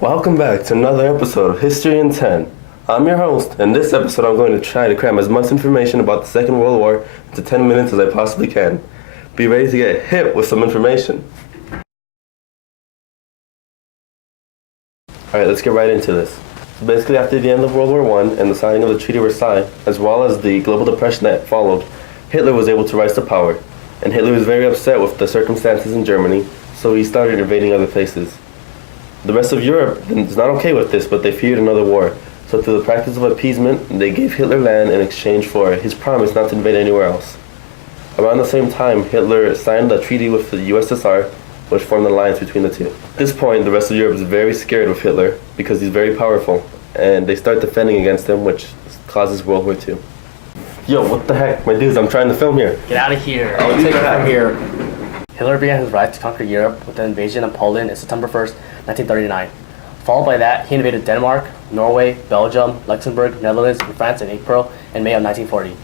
Welcome back to another episode of History in 10. I'm your host, and this episode I'm going to try to cram as much information about the Second World War into 10 minutes as I possibly can. Be ready to get hit with some information. Alright, let's get right into this. So basically, after the end of World War I and the signing of the Treaty of Versailles, as well as the global depression that followed, Hitler was able to rise to power. And Hitler was very upset with the circumstances in Germany, so he started invading other places. The rest of Europe is not okay with this, but they feared another war. So through the practice of appeasement, they gave Hitler land in exchange for his promise not to invade anywhere else. Around the same time, Hitler signed a treaty with the USSR, which formed an alliance between the two. At this point, the rest of Europe is very scared of Hitler because he's very powerful, and they start defending against him, which causes World War II. Yo, what the heck? My dudes, I'm trying to film here. Get out of here. I'll take it from here. Hitler began his rise to conquer Europe with the invasion of Poland on September 1st, 1939. Followed by that, he invaded Denmark, Norway, Belgium, Luxembourg, Netherlands, and France in April and May of 1940.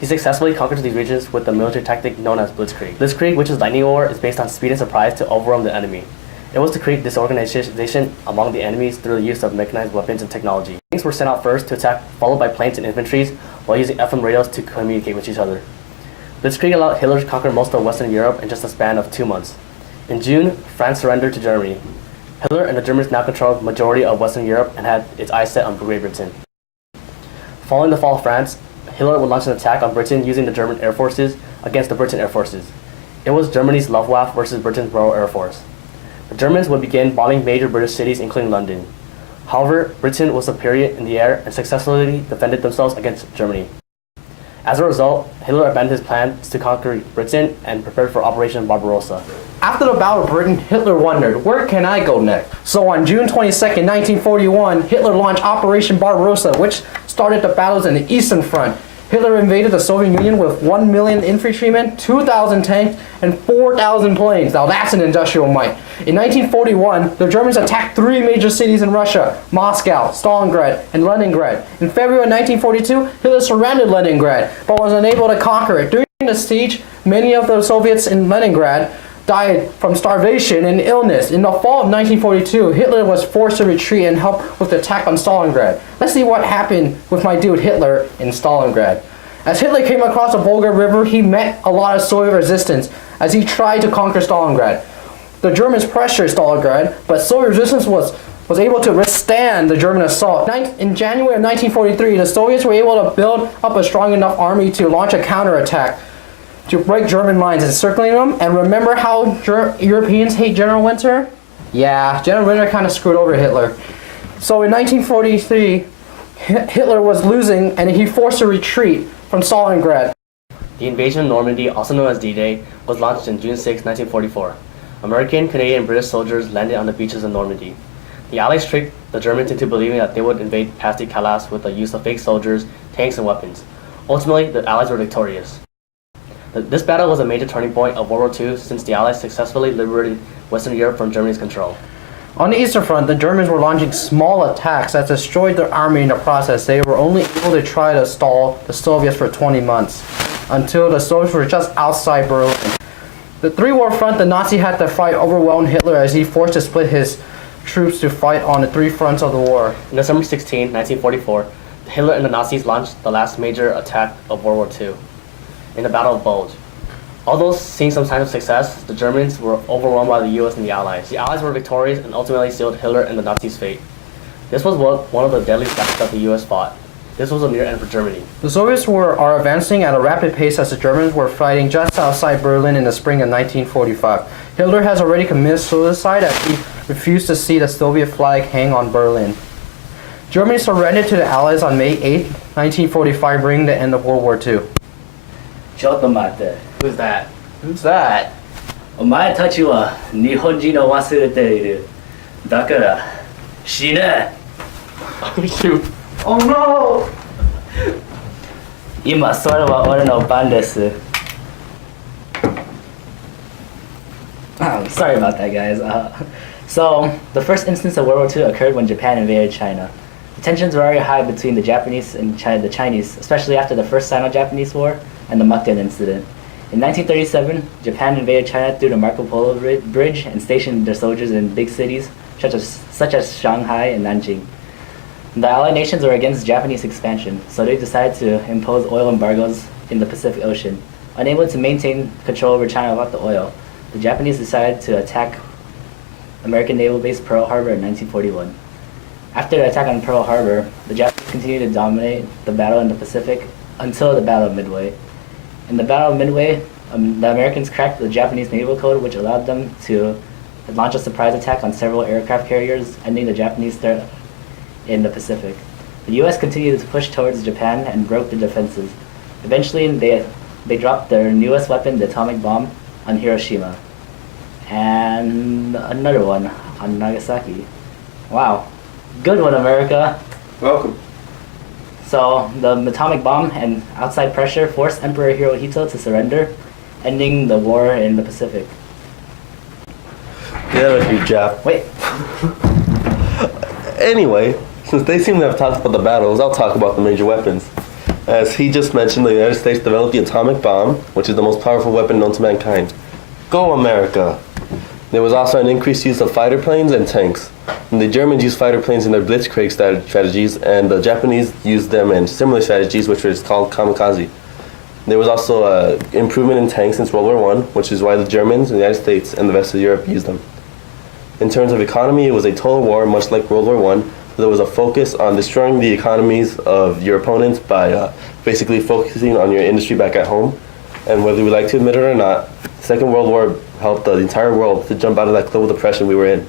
He successfully conquered these regions with the military tactic known as blitzkrieg. Blitzkrieg, which is lightning war, is based on speed and surprise to overwhelm the enemy. It was to create disorganization among the enemies through the use of mechanized weapons and technology. Tanks were sent out first to attack, followed by planes and infantry, while using FM radios to communicate with each other. Blitzkrieg allowed Hitler to conquer most of Western Europe in just a span of 2 months. In June, France surrendered to Germany. Hitler and the Germans now controlled the majority of Western Europe and had its eyes set on Great Britain. Following the fall of France, Hitler would launch an attack on Britain using the German air forces against the British air forces. It was Germany's Luftwaffe versus Britain's Royal Air Force. The Germans would begin bombing major British cities, including London. However, Britain was superior in the air and successfully defended themselves against Germany. As a result, Hitler abandoned his plans to conquer Britain and prepared for Operation Barbarossa. After the Battle of Britain, Hitler wondered, where can I go next? So on June 22nd, 1941, Hitler launched Operation Barbarossa, which started the battles in the Eastern Front. Hitler invaded the Soviet Union with 1 million infantrymen, 2,000 tanks, and 4,000 planes. Now that's an industrial might. In 1941, the Germans attacked 3 major cities in Russia: Moscow, Stalingrad, and Leningrad. In February 1942, Hitler surrendered Leningrad, but was unable to conquer it. During the siege, many of the Soviets in Leningrad died from starvation and illness. In the fall of 1942, Hitler was forced to retreat and help with the attack on Stalingrad. Let's see what happened with my dude Hitler in Stalingrad. As Hitler came across the Volga River, he met a lot of Soviet resistance as he tried to conquer Stalingrad. The Germans pressured Stalingrad, but Soviet resistance was able to withstand the German assault. In January of 1943, the Soviets were able to build up a strong enough army to launch a counterattack to break German lines, encircling them. And remember how Europeans hate General Winter? Yeah, General Winter kind of screwed over Hitler. So in 1943, Hitler was losing and he forced a retreat from Stalingrad. The invasion of Normandy, also known as D-Day, was launched on June 6, 1944. American, Canadian, and British soldiers landed on the beaches of Normandy. The Allies tricked the Germans into believing that they would invade Pas de Calais with the use of fake soldiers, tanks, and weapons. Ultimately, the Allies were victorious. This battle was a major turning point of World War II since the Allies successfully liberated Western Europe from Germany's control. On the Eastern Front, the Germans were launching small attacks that destroyed their army in the process. They were only able to try to stall the Soviets for 20 months, until the Soviets were just outside Berlin. The three-war front, the Nazi had to fight overwhelmed Hitler as he forced to split his troops to fight on the 3 fronts of the war. On December 16, 1944, Hitler and the Nazis launched the last major attack of World War II in the Battle of Bulge. Although seeing some signs of success, the Germans were overwhelmed by the US and the Allies. The Allies were victorious and ultimately sealed Hitler and the Nazis' fate. This was one of the deadliest battles that the US fought. This was a near end for Germany. The Soviets are advancing at a rapid pace as the Germans were fighting just outside Berlin in the spring of 1945. Hitler has already committed suicide as he refused to see the Soviet flag hang on Berlin. Germany surrendered to the Allies on May 8, 1945, bringing the end of World War II. Who's that? Who's that? お前たちは日本人を忘れている。だから死ね。Oh shoot. Oh no! 今それは俺の番です。Sorry about that, guys. So, the first instance of World War II occurred when Japan invaded China. The tensions were very high between the Japanese and the Chinese, especially after the First Sino-Japanese War and the Mukden incident. In 1937, Japan invaded China through the Marco Polo Bridge and stationed their soldiers in big cities such as Shanghai and Nanjing. The Allied nations were against Japanese expansion, so they decided to impose oil embargoes in the Pacific Ocean. Unable to maintain control over China without the oil, the Japanese decided to attack American naval base Pearl Harbor in 1941. After the attack on Pearl Harbor, the Japanese continued to dominate the battle in the Pacific until the Battle of Midway. In the Battle of Midway, the Americans cracked the Japanese naval code, which allowed them to launch a surprise attack on several aircraft carriers, ending the Japanese threat in the Pacific. The U.S. continued to push towards Japan and broke the defenses. Eventually, they dropped their newest weapon, the atomic bomb, on Hiroshima, and another one on Nagasaki. Wow. Good one, America. Welcome. So the atomic bomb and outside pressure forced Emperor Hirohito to surrender, ending the war in the Pacific. Get out of here, Jap. Wait, Anyway, since they seem to have talked about the battles, I'll talk about the major weapons. As he just mentioned, the United States developed the atomic bomb, which is the most powerful weapon known to mankind. Go America! There was also an increased use of fighter planes and tanks. And the Germans used fighter planes in their blitzkrieg strategies, and the Japanese used them in similar strategies, which was called kamikaze. There was also an improvement in tanks since World War I, which is why the Germans, the United States, and the rest of Europe used them. In terms of economy, it was a total war, much like World War I. There was a focus on destroying the economies of your opponents by basically focusing on your industry back at home. And whether we like to admit it or not, the Second World War helped the entire world to jump out of that global depression we were in.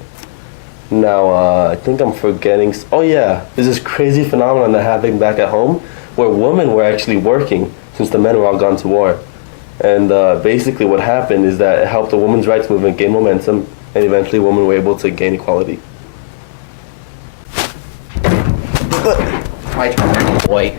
Now, I think I'm forgetting. Oh yeah, there's this crazy phenomenon that happened back at home where women were actually working since the men were all gone to war. And basically what happened is that it helped the women's rights movement gain momentum, and eventually women were able to gain equality. My turn, boy.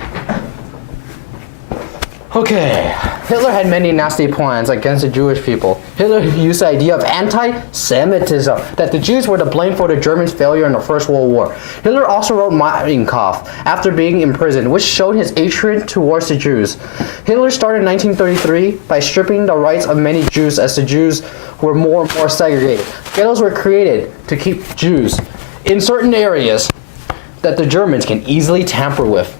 Okay. Hitler had many nasty plans against the Jewish people. Hitler used the idea of anti-Semitism, that the Jews were to blame for the Germans' failure in the First World War. Hitler also wrote Mein Kampf after being imprisoned, which showed his hatred towards the Jews. Hitler started in 1933 by stripping the rights of many Jews, as the Jews were more and more segregated. Ghettos were created to keep Jews in certain areas that the Germans can easily tamper with.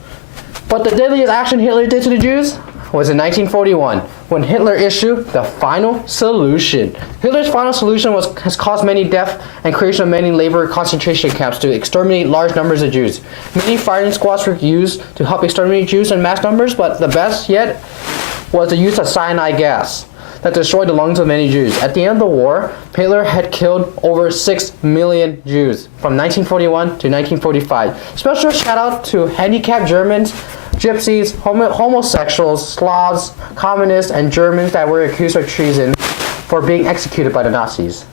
But the deadliest action Hitler did to the Jews was in 1941, when Hitler issued the final solution. Hitler's final solution has caused many deaths and creation of many labor concentration camps to exterminate large numbers of Jews. Many firing squads were used to help exterminate Jews in mass numbers, but the best yet was the use of cyanide gas that destroyed the lungs of many Jews. At the end of the war, Hitler had killed over 6 million Jews from 1941 to 1945. Special shout out to handicapped Germans, Gypsies, homosexuals, Slavs, communists, and Germans that were accused of treason for being executed by the Nazis.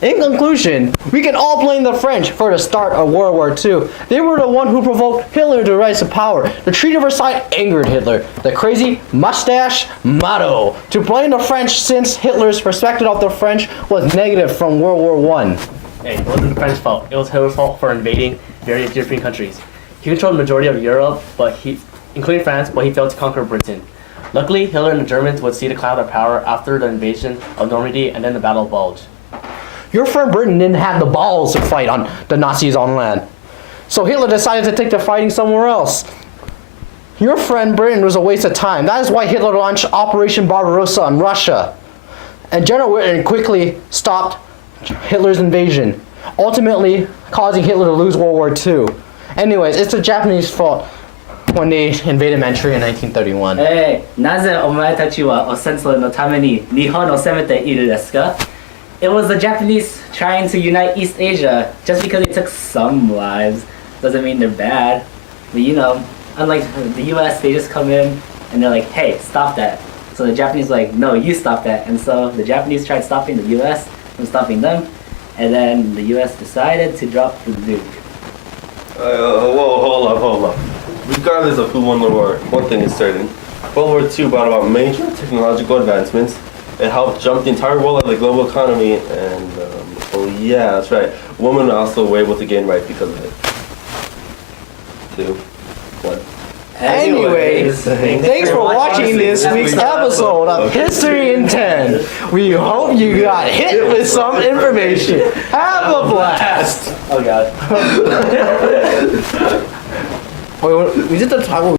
In conclusion, we can all blame the French for the start of World War II. They were the one who provoked Hitler to rise to power. The Treaty of Versailles angered Hitler, the crazy mustache motto, to blame the French, since Hitler's perspective of the French was negative from World War I. Hey, it wasn't the French fault. It was Hitler's fault for invading various European countries. He controlled the majority of Europe, including France, but he failed to conquer Britain. Luckily, Hitler and the Germans would see the cloud of power after the invasion of Normandy and then the Battle of Bulge. Your friend Britain didn't have the balls to fight on the Nazis on land. So Hitler decided to take the fighting somewhere else. Your friend Britain was a waste of time. That is why Hitler launched Operation Barbarossa on Russia. And General Whitman quickly stopped Hitler's invasion, ultimately causing Hitler to lose World War II. Anyways, it's the Japanese fault when they invaded Manchuria in 1931. Hey, なぜお前たちは戦争のために日本を攻めているですか? It was the Japanese trying to unite East Asia. Just because they took some lives doesn't mean they're bad. But you know, unlike the US, they just come in and they're like, hey, stop that. So the Japanese were like, no, you stop that. And so the Japanese tried stopping the US from stopping them. And then the US decided to drop the nuke. Whoa, hold up. Regardless of who won the war, one thing is certain. World War II brought about major technological advancements. It helped jump the entire world out of the global economy, and, oh yeah, that's right. Women also were able to gain rights because of it. 2, 1. Anyways, thanks for watching this week's episode of History in 10. We hope you got hit with some information. Have a blast. Oh god. Wait, we did the time.